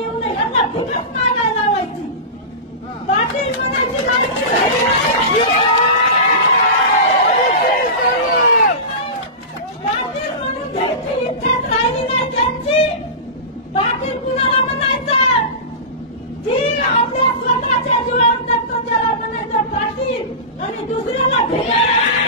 येऊ नये यांना भिकच मागायला लावायची. पाटील म्हणायची लायकी पाटील म्हणून घ्यायची इच्छाच राहिली नाही त्यांची. पाटील कुणाला म्हणायचं जी आपल्या स्वतःच्या जीवावर जगतो त्याला म्हणायचं पाटील आणि दुसऱ्याला भिकाऱ्या